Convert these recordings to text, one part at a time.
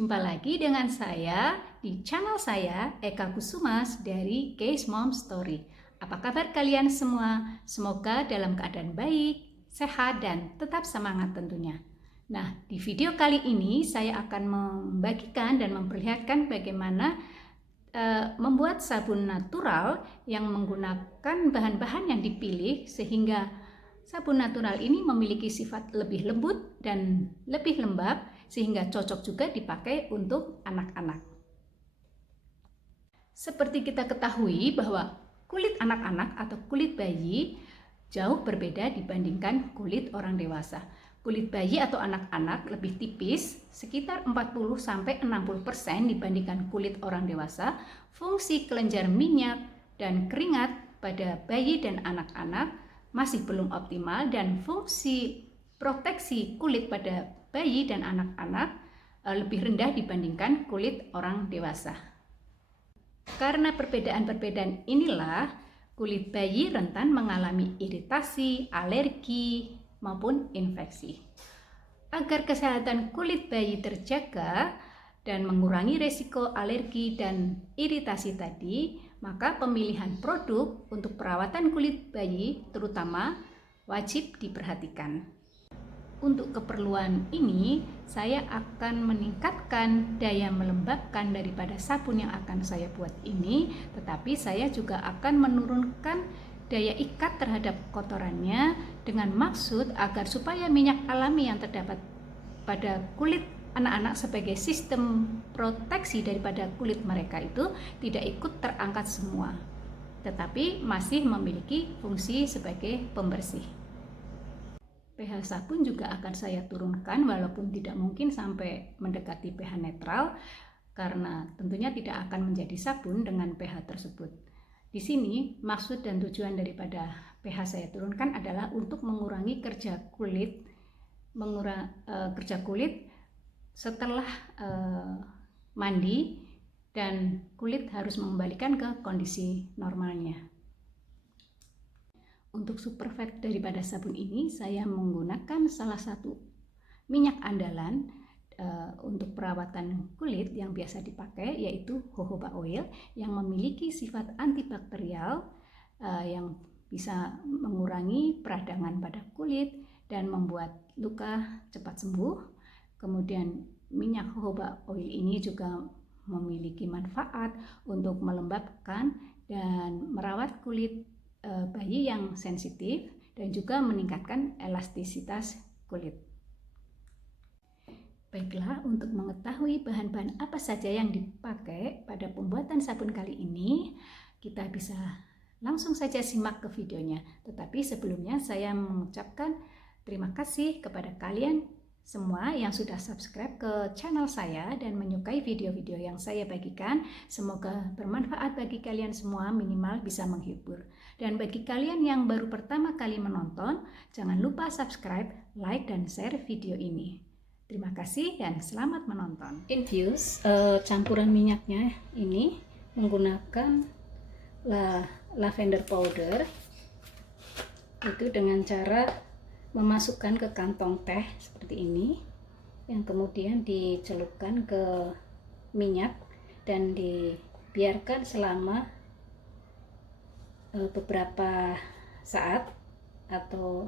Jumpa lagi dengan saya di channel saya, Eka Kusumas dari Case Mom Story. Apa kabar kalian semua? Semoga dalam keadaan baik, sehat, dan tetap semangat tentunya. Nah, di video kali ini saya akan membagikan dan memperlihatkan bagaimana membuat sabun natural yang menggunakan bahan-bahan yang dipilih sehingga sabun natural ini memiliki sifat lebih lembut dan lebih lembab sehingga cocok juga dipakai untuk anak-anak. Seperti kita ketahui bahwa kulit anak-anak atau kulit bayi jauh berbeda dibandingkan kulit orang dewasa. Kulit bayi atau anak-anak lebih tipis, sekitar 40-60% dibandingkan kulit orang dewasa. Fungsi kelenjar minyak dan keringat pada bayi dan anak-anak masih belum optimal, dan fungsi proteksi kulit pada bayi dan anak-anak lebih rendah dibandingkan kulit orang dewasa. Karena perbedaan-perbedaan inilah, kulit bayi rentan mengalami iritasi, alergi, maupun infeksi. Agar kesehatan kulit bayi terjaga dan mengurangi resiko alergi dan iritasi tadi, maka pemilihan produk untuk perawatan kulit bayi terutama wajib diperhatikan. Untuk keperluan ini, saya akan meningkatkan daya melembabkan daripada sabun yang akan saya buat ini, tetapi saya juga akan menurunkan daya ikat terhadap kotorannya dengan maksud agar supaya minyak alami yang terdapat pada kulit anak-anak sebagai sistem proteksi daripada kulit mereka itu tidak ikut terangkat semua, tetapi masih memiliki fungsi sebagai pembersih. pH sabun juga akan saya turunkan walaupun tidak mungkin sampai mendekati pH netral, karena tentunya tidak akan menjadi sabun dengan pH tersebut. Di sini maksud dan tujuan daripada pH saya turunkan adalah untuk mengurangi kerja kulit, setelah mandi, dan kulit harus mengembalikan ke kondisi normalnya. Untuk superfat daripada sabun ini, saya menggunakan salah satu minyak andalan untuk perawatan kulit yang biasa dipakai, yaitu jojoba oil yang memiliki sifat antibakterial yang bisa mengurangi peradangan pada kulit dan membuat luka cepat sembuh. Kemudian minyak jojoba oil ini juga memiliki manfaat untuk melembabkan dan merawat kulit bayi yang sensitif dan juga meningkatkan elastisitas kulit. Baiklah, untuk mengetahui bahan-bahan apa saja yang dipakai pada pembuatan sabun kali ini, kita bisa langsung saja simak ke videonya. Tetapi sebelumnya saya mengucapkan terima kasih kepada kalian semua yang sudah subscribe ke channel saya dan menyukai video-video yang saya bagikan. Semoga bermanfaat bagi kalian semua, minimal bisa menghibur. Dan bagi kalian yang baru pertama kali menonton, jangan lupa subscribe, like, dan share video ini. Terima kasih dan selamat menonton. Infuse campuran minyaknya ini menggunakan lavender powder, itu dengan cara memasukkan ke kantong teh seperti ini, yang kemudian dicelupkan ke minyak dan dibiarkan selama beberapa saat atau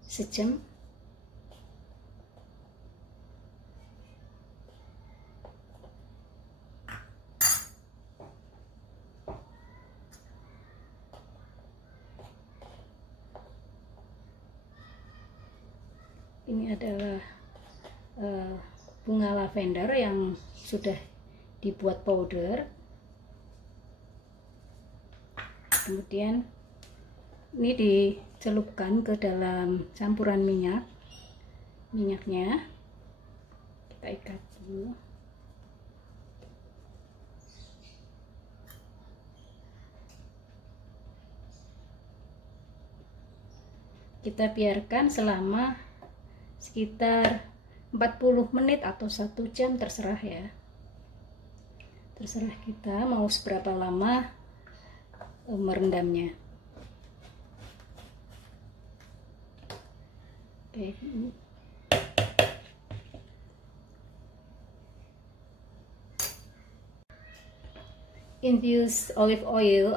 sejam. Ini adalah bunga lavender yang sudah dibuat powder. Kemudian ini dicelupkan ke dalam campuran minyaknya. Kita ikat dulu. Kita biarkan selama sekitar 40 menit atau 1 jam, terserah ya. Terserah kita mau seberapa lama merendamnya. Oke. infused olive oil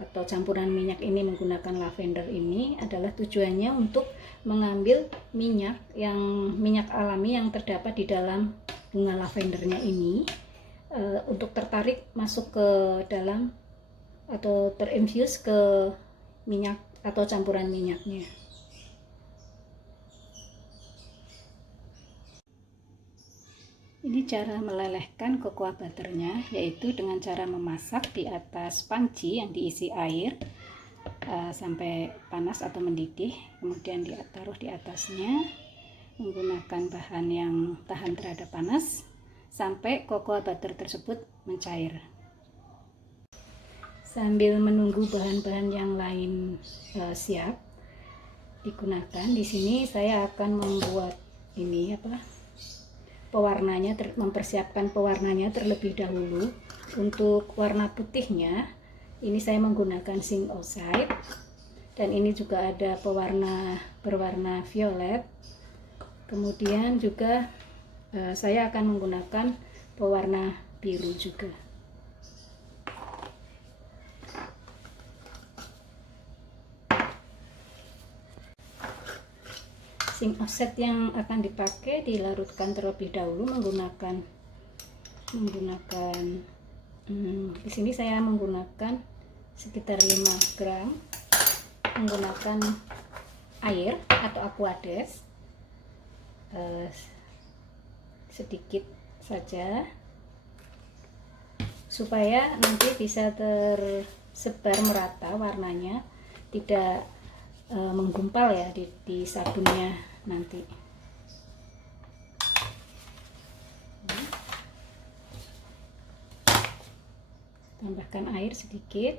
atau campuran minyak ini menggunakan lavender ini adalah tujuannya untuk mengambil minyak alami yang terdapat di dalam bunga lavendernya ini, untuk tertarik masuk ke dalam atau terinfus ke minyak atau campuran minyaknya. Ini cara melelehkan cocoa butternya, yaitu dengan cara memasak di atas panci yang diisi air sampai panas atau mendidih, kemudian ditaruh di atasnya menggunakan bahan yang tahan terhadap panas sampai cocoa butter tersebut mencair. Sambil menunggu bahan-bahan yang lain siap digunakan, di sini saya akan membuat pewarnanya, mempersiapkan pewarnanya terlebih dahulu. Untuk warna putihnya ini saya menggunakan zinc oxide, dan ini juga ada pewarna berwarna violet. Kemudian juga saya akan menggunakan pewarna biru juga. Zinc oxide yang akan dipakai dilarutkan terlebih dahulu menggunakan di sini saya menggunakan sekitar 5 gram menggunakan air atau aquades, sedikit saja supaya nanti bisa tersebar merata warnanya, tidak menggumpal ya di sabunnya nanti. Tambahkan air sedikit,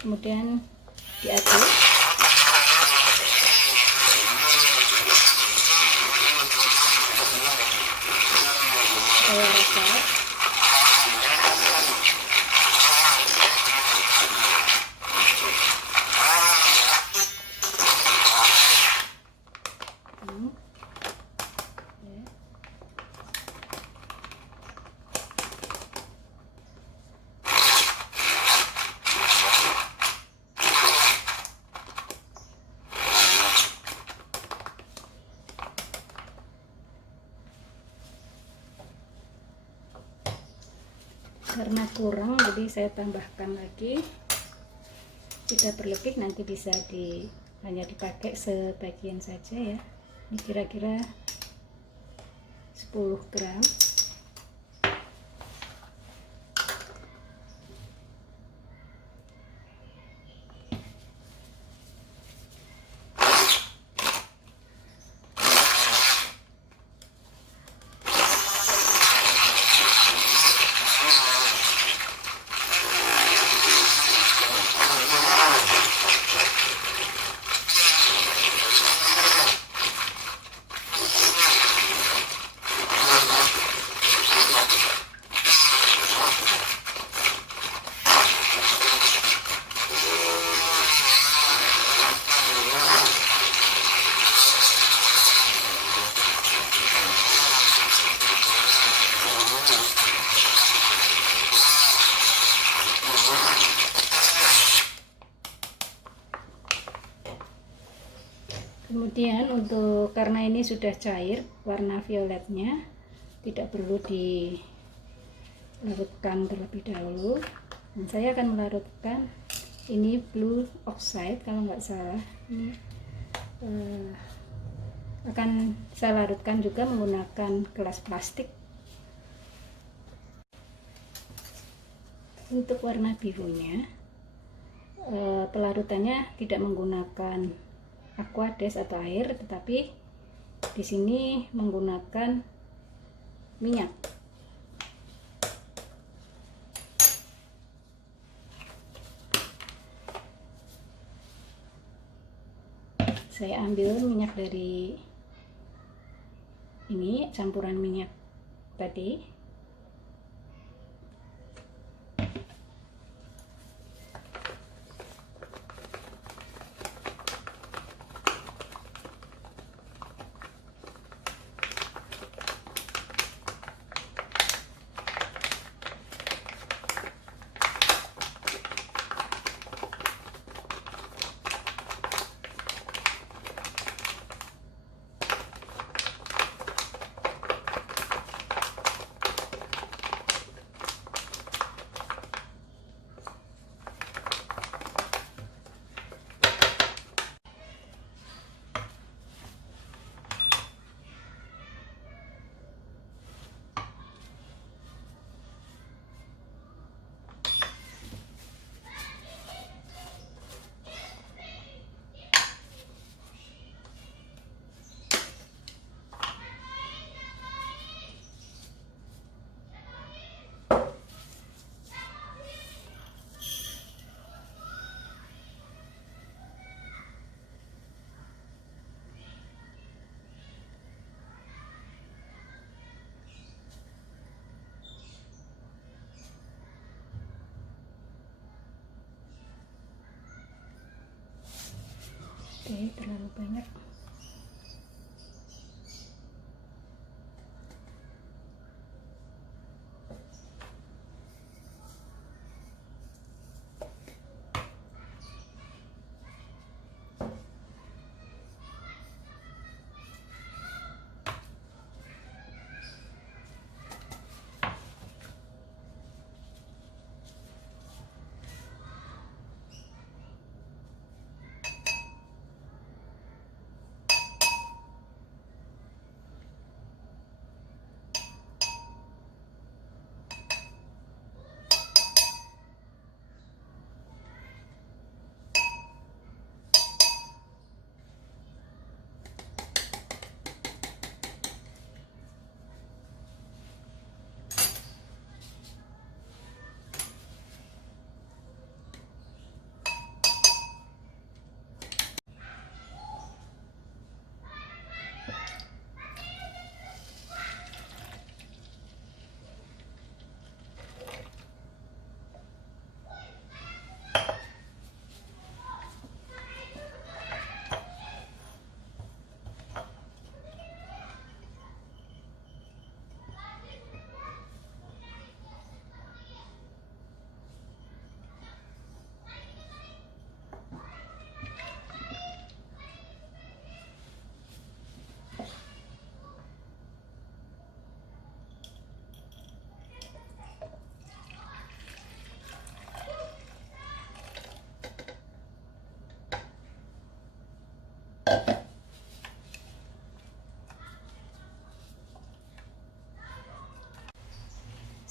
kemudian diaduk. Saya rasa karena kurang, jadi saya tambahkan lagi, tidak berlebih, nanti bisa hanya dipakai sebagian saja ya. Ini kira-kira 10 gram. Kemudian karena ini sudah cair warna violetnya, tidak perlu dilarutkan terlebih dahulu, dan saya akan melarutkan ini blue oxide kalau nggak salah. Ini akan saya larutkan juga menggunakan gelas plastik. Untuk warna birunya, pelarutannya tidak menggunakan aquades atau air, tetapi di sini menggunakan minyak. Saya ambil minyak dari ini, campuran minyak tadi. terlalu banyak.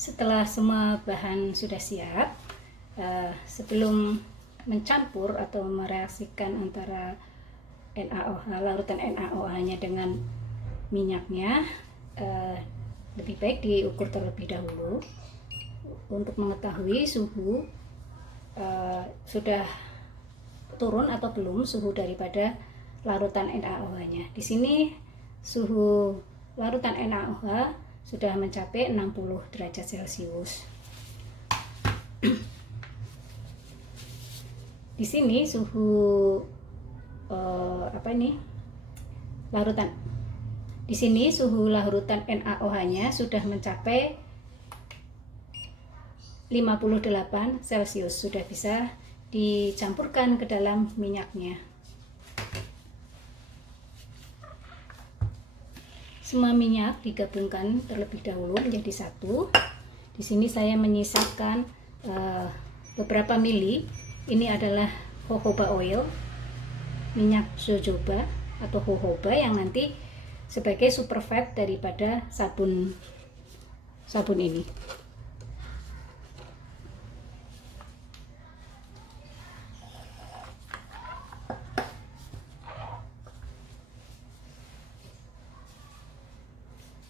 Setelah semua bahan sudah siap, sebelum mencampur atau mereaksikan antara NaOH, larutan NaOH-nya dengan minyaknya, lebih baik diukur terlebih dahulu untuk mengetahui suhu sudah turun atau belum suhu daripada larutan NaOH-nya. Di sini suhu larutan NaOH sudah mencapai 60 derajat Celcius. Di sini suhu larutan. Di sini suhu larutan NaOH-nya sudah mencapai 58 Celcius, sudah bisa dicampurkan ke dalam minyaknya. Semua minyak digabungkan terlebih dahulu menjadi satu. Di sini saya menyisakan beberapa mili. Ini adalah jojoba oil, minyak jojoba atau jojoba yang nanti sebagai superfat daripada sabun ini.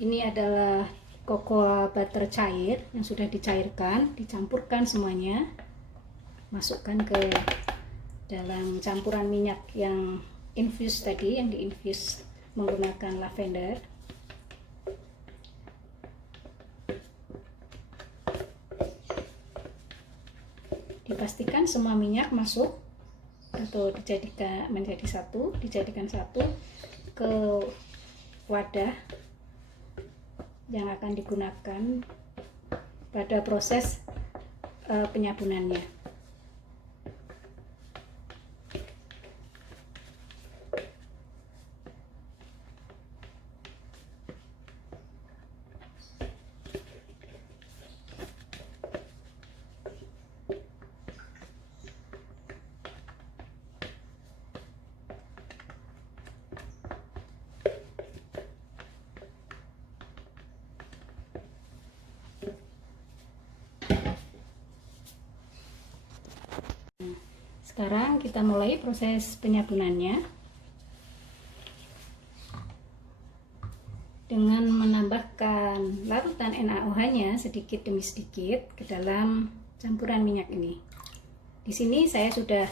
Ini adalah cocoa butter cair yang sudah dicairkan, dicampurkan semuanya, masukkan ke dalam campuran minyak yang infus tadi, yang diinfus menggunakan lavender. Dipastikan semua minyak masuk atau dijadikan satu ke wadah yang akan digunakan pada proses penyabunannya. Sekarang kita mulai proses penyabunannya dengan menambahkan larutan NaOH-nya sedikit demi sedikit ke dalam campuran minyak ini. Di sini saya sudah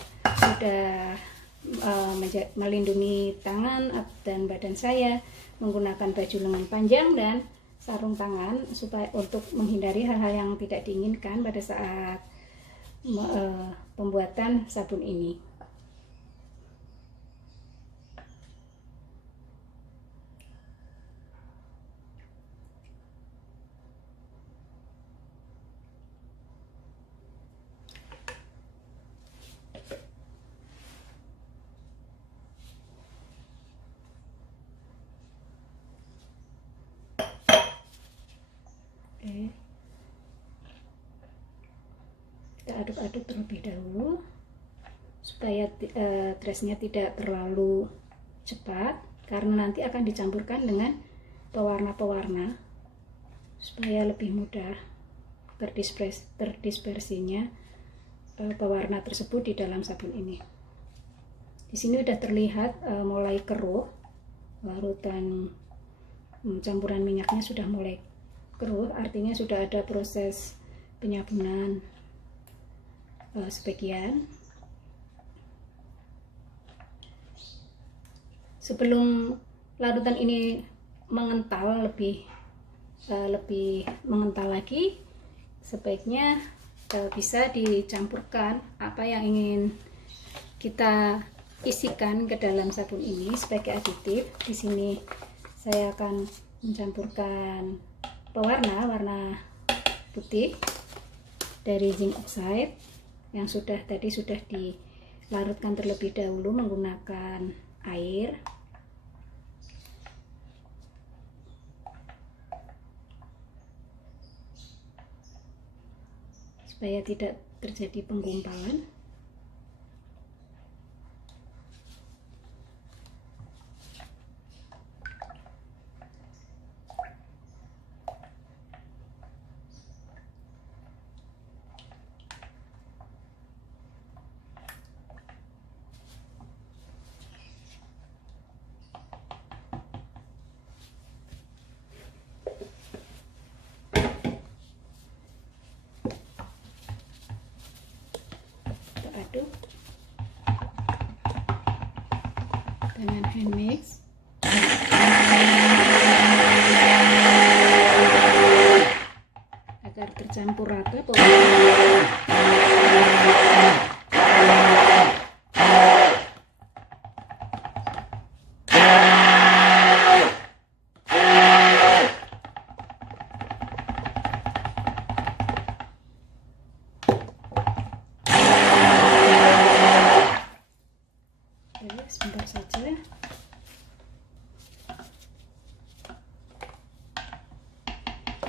melindungi tangan dan badan saya menggunakan baju lengan panjang dan sarung tangan supaya untuk menghindari hal-hal yang tidak diinginkan pada saat pembuatan sabun ini. Oke. Kita aduk-aduk terlebih dahulu supaya trasnya tidak terlalu cepat, karena nanti akan dicampurkan dengan pewarna-pewarna supaya lebih mudah terdispersinya pewarna tersebut di dalam sabun ini. Di sini sudah terlihat mulai keruh, larutan campuran minyaknya sudah mulai keruh, artinya sudah ada proses penyabunan sebagian. Sebelum larutan ini mengental lebih mengental lagi, sebaiknya bisa dicampurkan apa yang ingin kita isikan ke dalam sabun ini sebagai aditif. Di sini saya akan mencampurkan warna putih dari zinc oxide yang tadi sudah dilarutkan terlebih dahulu menggunakan air. Supaya tidak terjadi penggumpalan. Aduk dengan hand mix agar tercampur rata sebentar saja.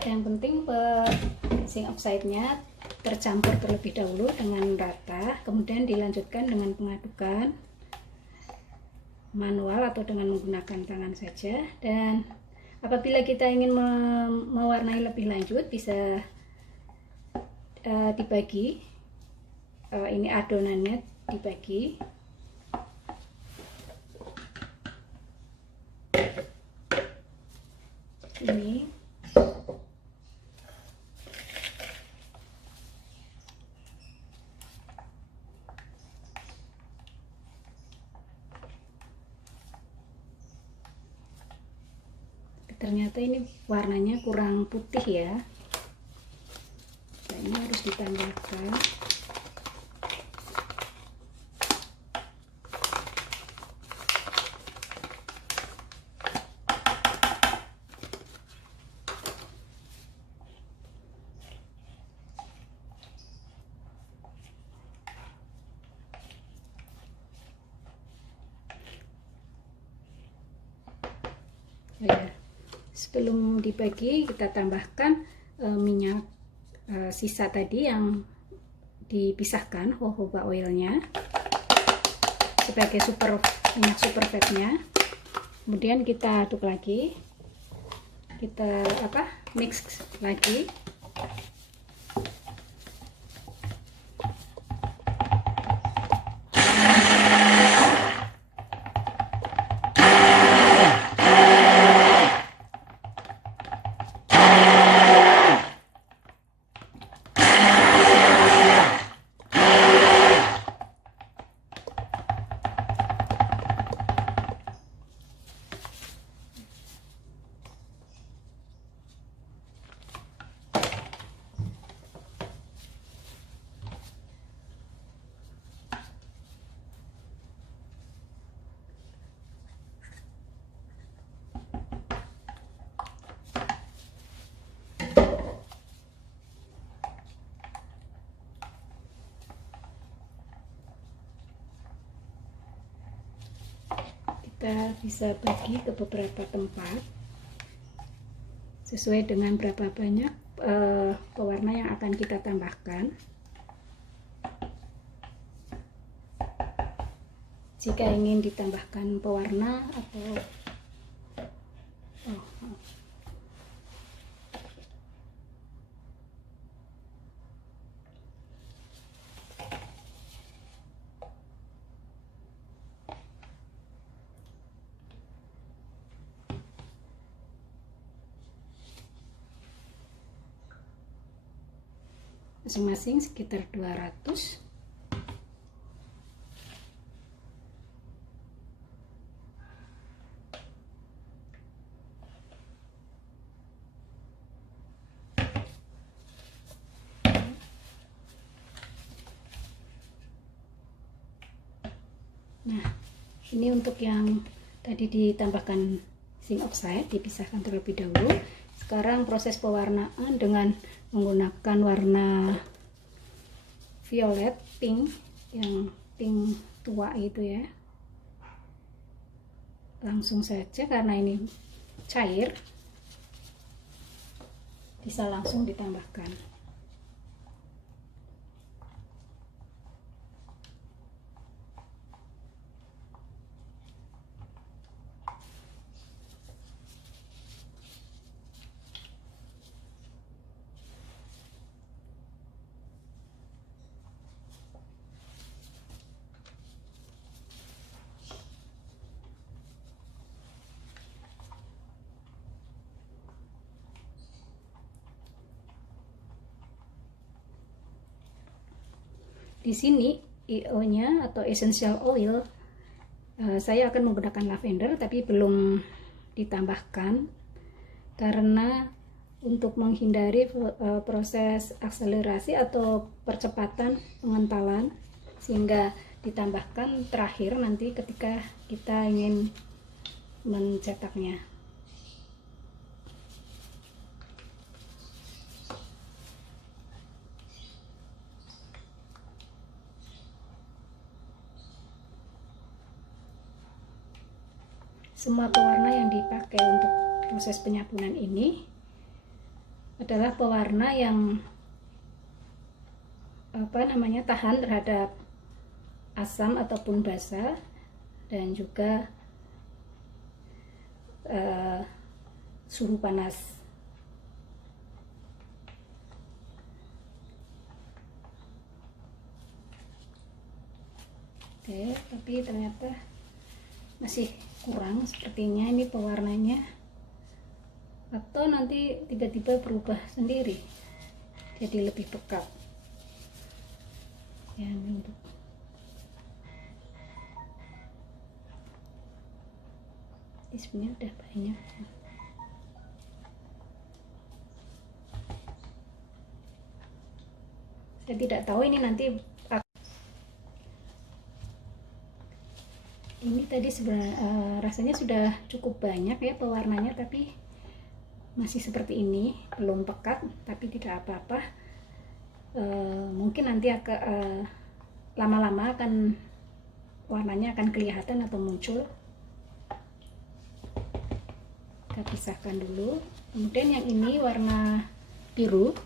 Yang penting zinc oxide-nya tercampur terlebih dahulu dengan rata, kemudian dilanjutkan dengan pengadukan manual atau dengan menggunakan tangan saja. Dan apabila kita ingin mewarnai lebih lanjut, bisa dibagi, ini adonannya dibagi. Ini ternyata ini warnanya kurang putih ya, nah, ini harus ditambahkan. Ya, sebelum dibagi kita tambahkan minyak sisa tadi yang dipisahkan, jojoba oilnya sebagai minyak super fatnya. Kemudian kita aduk lagi, kita mix lagi. Kita bisa bagi ke beberapa tempat sesuai dengan berapa banyak pewarna yang akan kita tambahkan. Jika ingin ditambahkan pewarna atau masing-masing sekitar 200. Nah, ini untuk yang tadi ditambahkan zinc oxide, dipisahkan terlebih dahulu. Sekarang proses pewarnaan dengan menggunakan warna violet pink, yang pink tua itu ya. Langsung saja, karena ini cair, bisa langsung ditambahkan. Di sini IO-nya atau essential oil, saya akan menggunakan lavender tapi belum ditambahkan karena untuk menghindari proses akselerasi atau percepatan pengentalan, sehingga ditambahkan terakhir nanti ketika kita ingin mencetaknya. Semua pewarna yang dipakai untuk proses penyapunan ini adalah pewarna yang tahan terhadap asam ataupun basa, dan juga suhu panas. Oke, tapi ternyata masih kurang sepertinya ini pewarnanya, atau nanti tiba-tiba berubah sendiri jadi lebih pekat ya. Untuk ini sebenarnya udah banyak ya. Saya tidak tahu ini nanti. Ini tadi sebenarnya rasanya sudah cukup banyak ya pewarnanya, tapi masih seperti ini, belum pekat, tapi tidak apa-apa. Mungkin nanti lama-lama akan warnanya akan kelihatan atau muncul. Kita pisahkan dulu. Kemudian yang ini warna biru.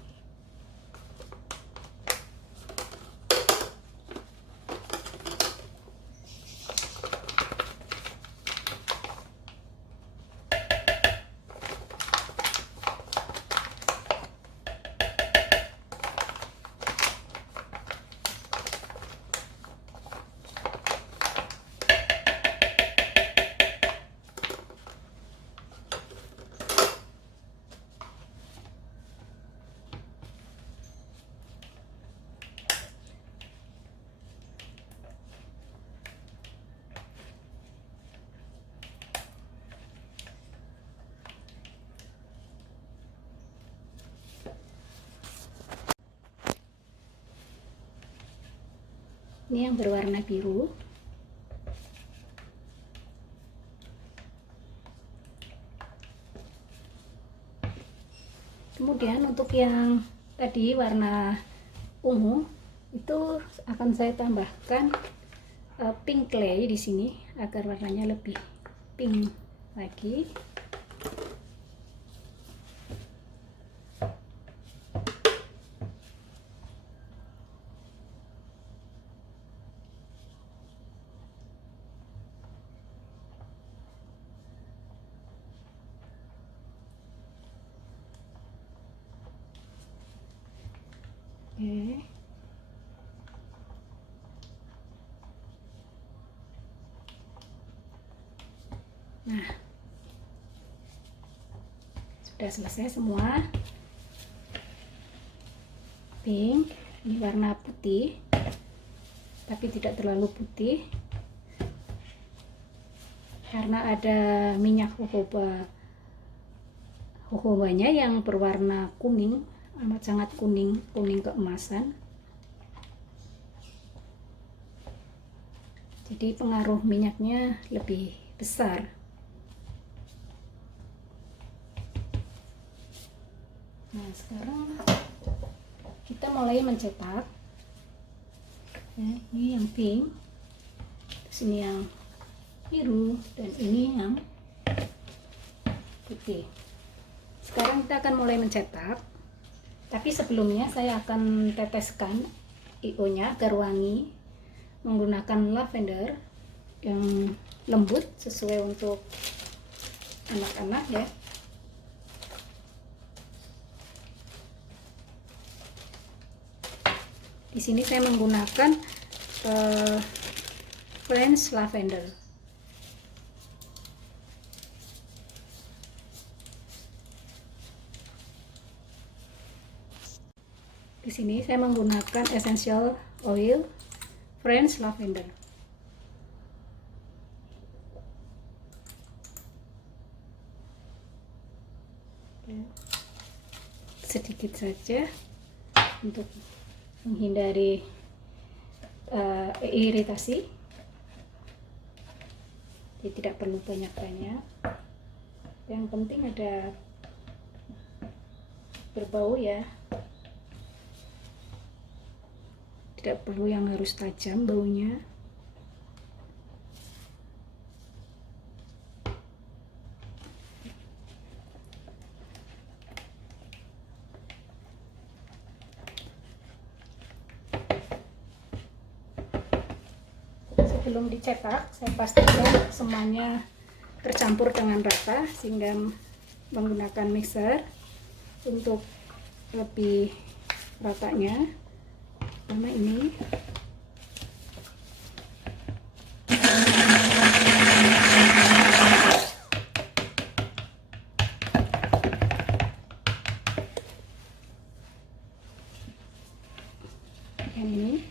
Ini yang berwarna biru. Kemudian untuk yang tadi warna ungu itu akan saya tambahkan pink clay di sini agar warnanya lebih pink lagi. Oke. Nah, sudah selesai semua. Pink, ini warna putih, tapi tidak terlalu putih karena ada minyak jojobanya yang berwarna kuning, amat sangat kuning keemasan. Jadi pengaruh minyaknya lebih besar. Nah, sekarang kita mulai mencetak. Ya, ini yang pink, sini yang biru, dan ini yang putih. Sekarang kita akan mulai mencetak, tapi sebelumnya saya akan teteskan IO-nya agar wangi menggunakan lavender yang lembut sesuai untuk anak-anak ya. Di sini saya menggunakan French lavender. Di sini saya menggunakan essential oil French lavender. Sedikit saja untuk menghindari iritasi. Jadi tidak perlu banyak-banyak. Yang penting ada berbau ya. Tidak perlu yang harus tajam baunya. Sebelum dicetak, saya pastikan semuanya tercampur dengan rata sehingga menggunakan mixer untuk lebih ratanya. Karena ini yang ini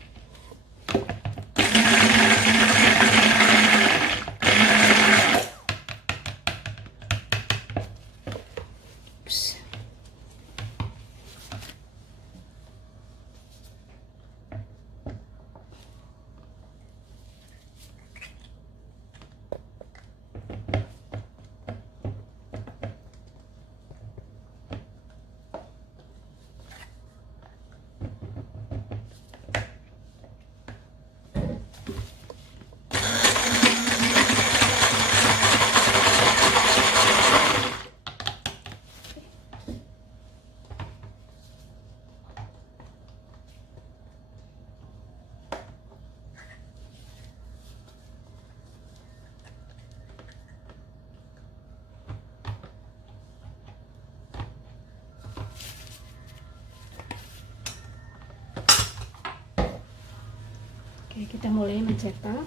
Oke, kita mulai mencetak.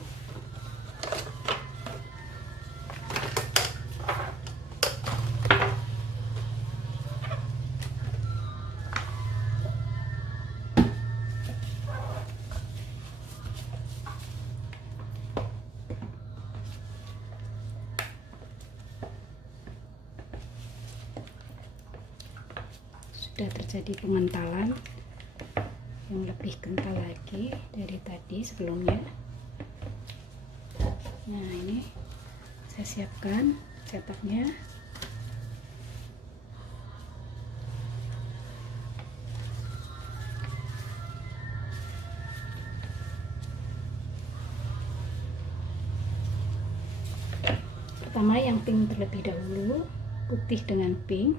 Sudah terjadi pengentalan yang lebih kental lagi dari tadi sebelumnya. Nah, ini saya siapkan cetaknya. Pertama yang pink terlebih dahulu, putih dengan pink.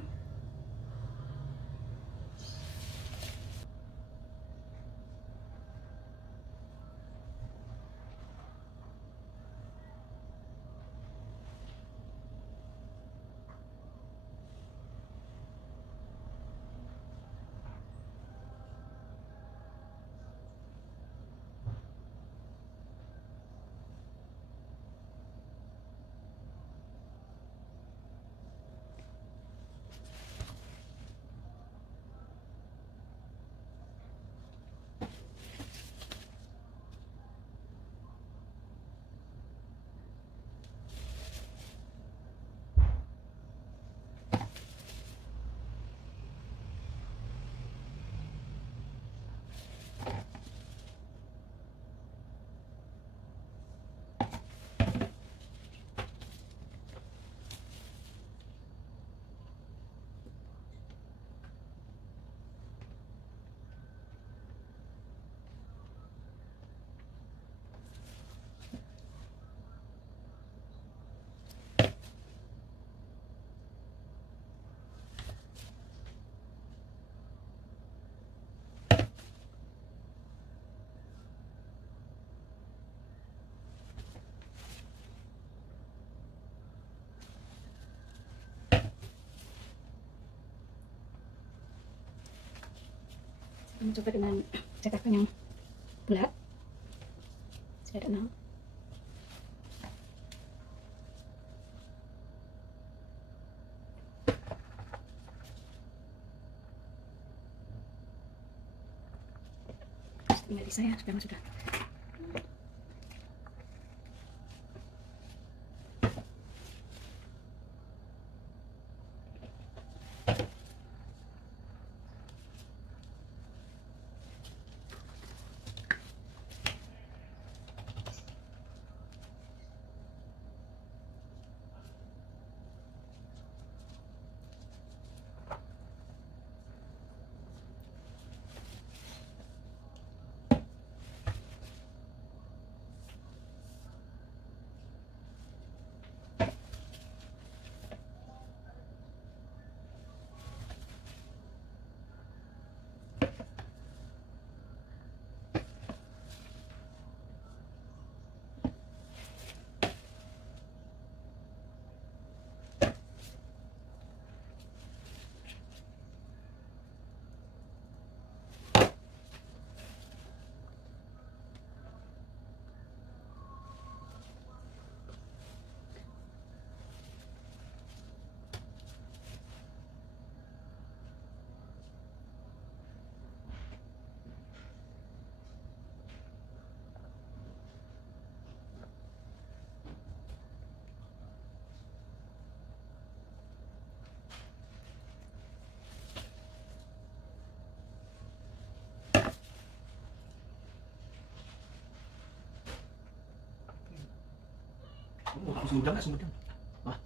Ini coba dengan cetakan yang bulat. Sudah ada 6. Tinggal di saya sudah. Sumedang nggak Sumedang? Wah.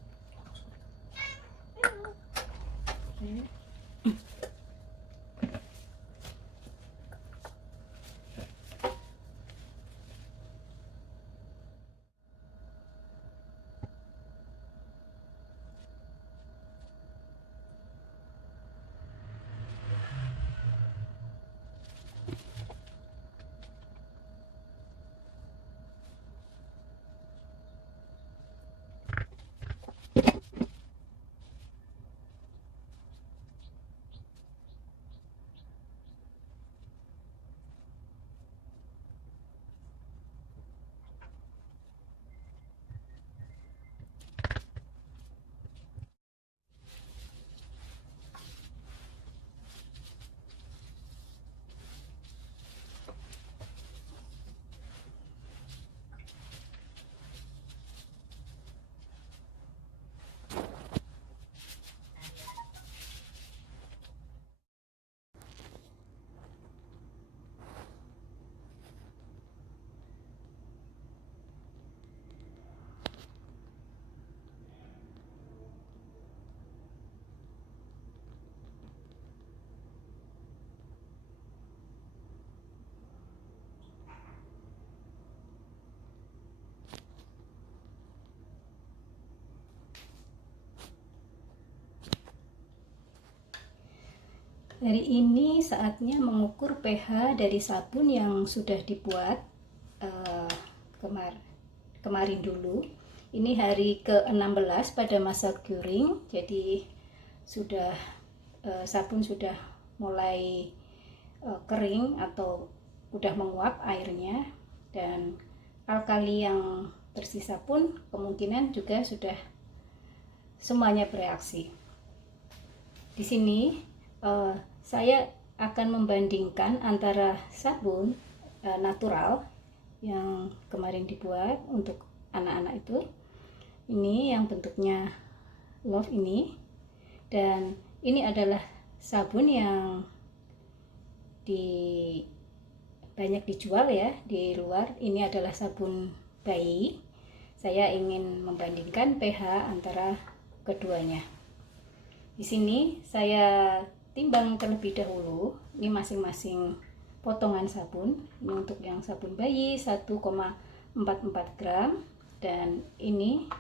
Hari ini saatnya mengukur pH dari sabun yang sudah dibuat kemarin dulu. Ini hari ke-16 pada masa curing, jadi sudah sabun sudah mulai kering atau udah menguap airnya, dan alkali yang tersisa pun kemungkinan juga sudah semuanya bereaksi. Di sini saya akan membandingkan antara sabun natural yang kemarin dibuat untuk anak-anak itu, ini yang bentuknya love ini, dan ini adalah sabun yang banyak dijual ya di luar. Ini adalah sabun bayi. Saya ingin membandingkan pH antara keduanya. Di sini saya timbang terlebih dahulu, ini masing-masing potongan sabun. Ini untuk yang sabun bayi 1,44 gram, dan ini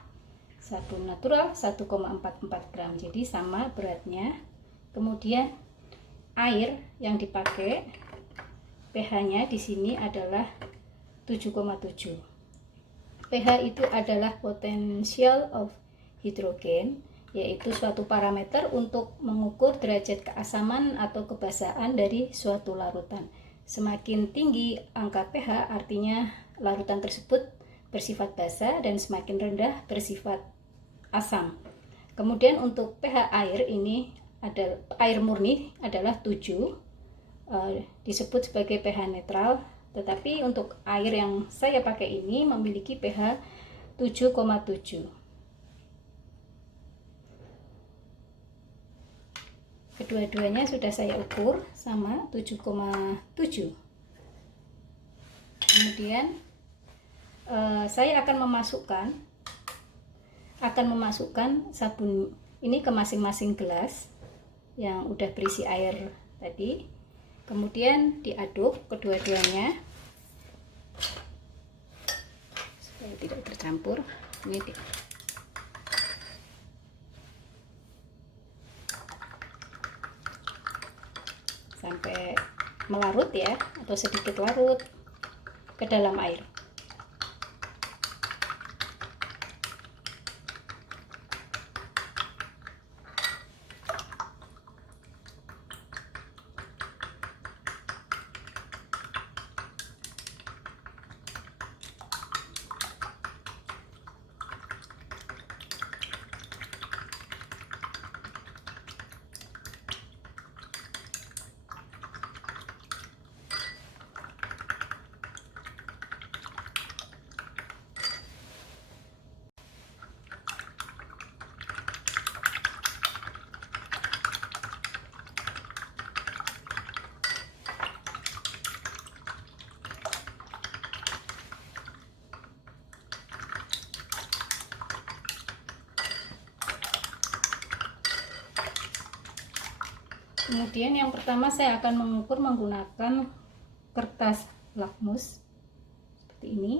sabun natural 1,44 gram, jadi sama beratnya. Kemudian air yang dipakai, pH-nya di sini adalah 7,7. pH itu adalah potential of hydrogen, yaitu suatu parameter untuk mengukur derajat keasaman atau kebasahan dari suatu larutan. Semakin tinggi angka pH artinya larutan tersebut bersifat basa dan semakin rendah bersifat asam. Kemudian untuk pH air ini ada air murni adalah 7, disebut sebagai pH netral, tetapi untuk air yang saya pakai ini memiliki pH 7,7. Kedua-duanya sudah saya ukur sama 7,7. Kemudian saya akan memasukkan sabun ini ke masing-masing gelas yang udah berisi air tadi. Kemudian diaduk kedua-duanya supaya tidak tercampur. Ini sampai melarut ya, atau sedikit larut ke dalam air. Kemudian yang pertama saya akan mengukur menggunakan kertas lakmus seperti ini.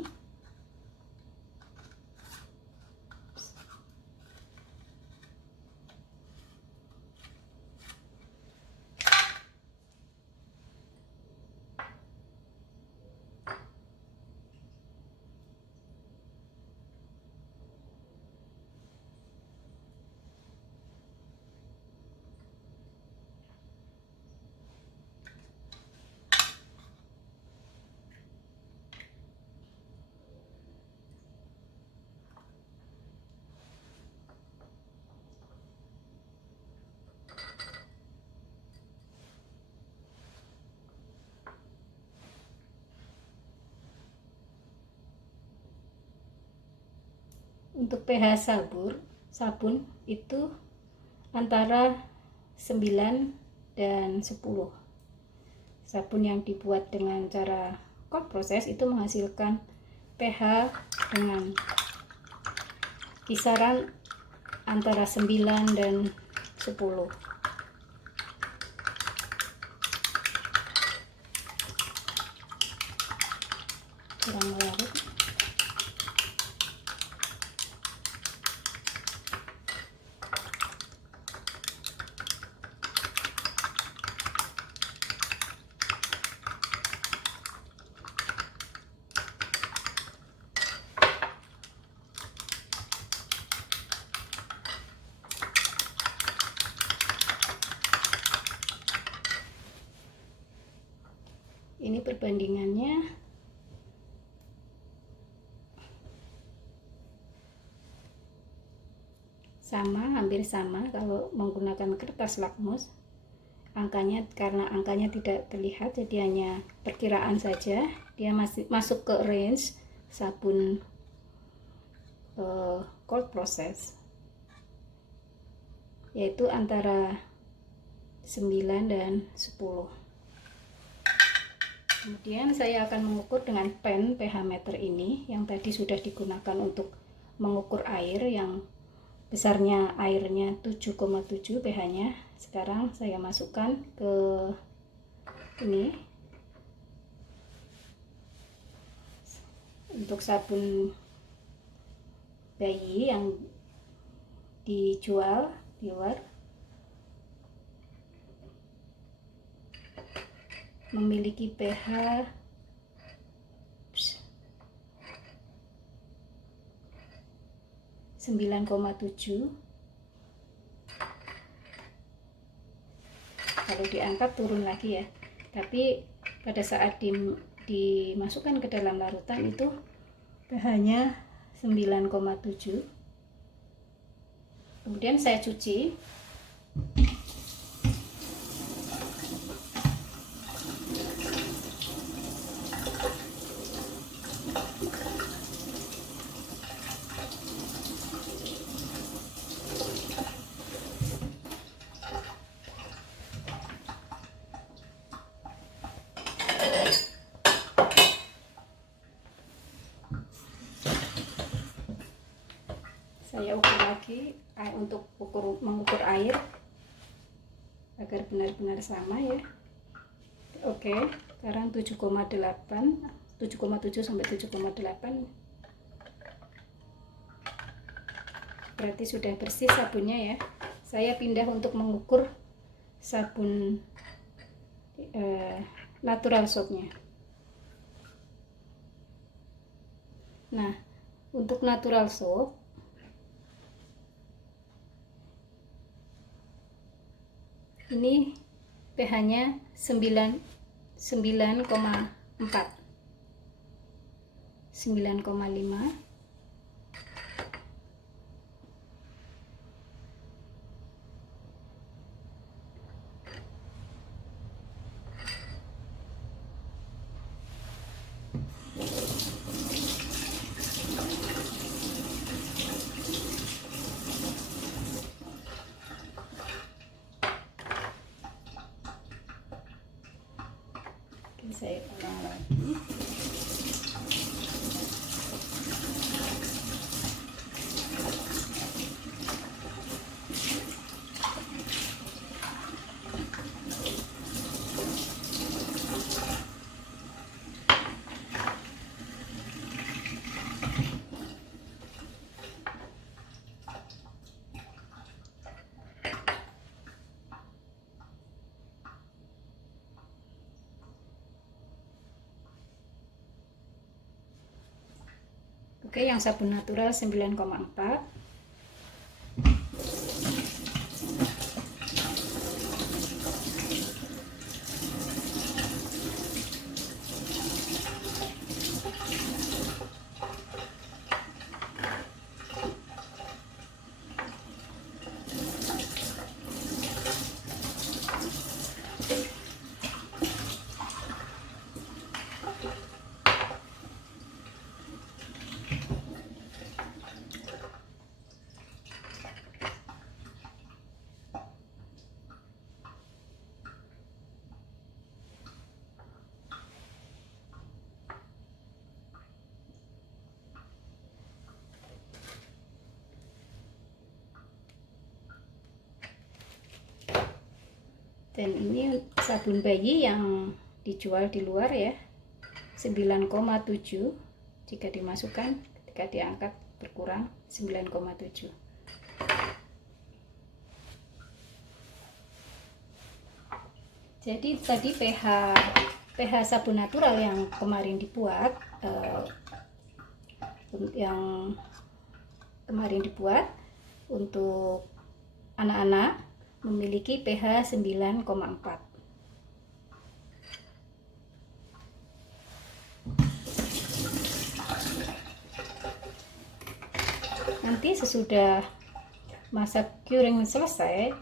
Untuk pH sabun itu antara 9 dan 10. Sabun yang dibuat dengan cara cold process itu menghasilkan pH dengan kisaran antara 9 dan 10. Kurang larut. Ini perbandingannya hampir sama kalau menggunakan kertas lakmus. Karena angkanya tidak terlihat, jadi hanya perkiraan saja. Dia masih masuk ke range sabun cold process, yaitu antara 9 dan 10. Kemudian saya akan mengukur dengan pen pH meter ini yang tadi sudah digunakan untuk mengukur air, yang besarnya airnya 7,7 pH-nya. Sekarang saya masukkan ke ini. Untuk sabun bayi yang dijual di luar memiliki pH 9,7. Kalau diangkat turun lagi ya. Tapi pada saat dimasukkan ke dalam larutan itu pH-nya 9,7. Kemudian saya cuci. Saya ukur lagi untuk mengukur air agar benar-benar sama ya. Oke, sekarang 7,7 sampai 7,8. Berarti sudah bersih sabunnya ya. Saya pindah untuk mengukur sabun natural soapnya. Nah, untuk natural soap ini pH-nya 9,4, 9,5. Saya ulang lagi. Oke, yang sabun natural 9,4. Dan ini sabun bayi yang dijual di luar ya, 9,7. Jika dimasukkan, ketika diangkat berkurang 9,7. Jadi tadi pH sabun natural yang kemarin dibuat, untuk anak-anak memiliki pH 9,4. Nanti sesudah masa curing selesai,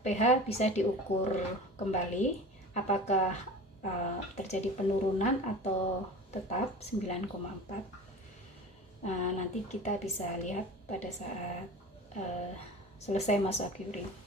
pH bisa diukur kembali apakah terjadi penurunan atau tetap 9,4. Nanti kita bisa lihat pada saat selesai masa curing.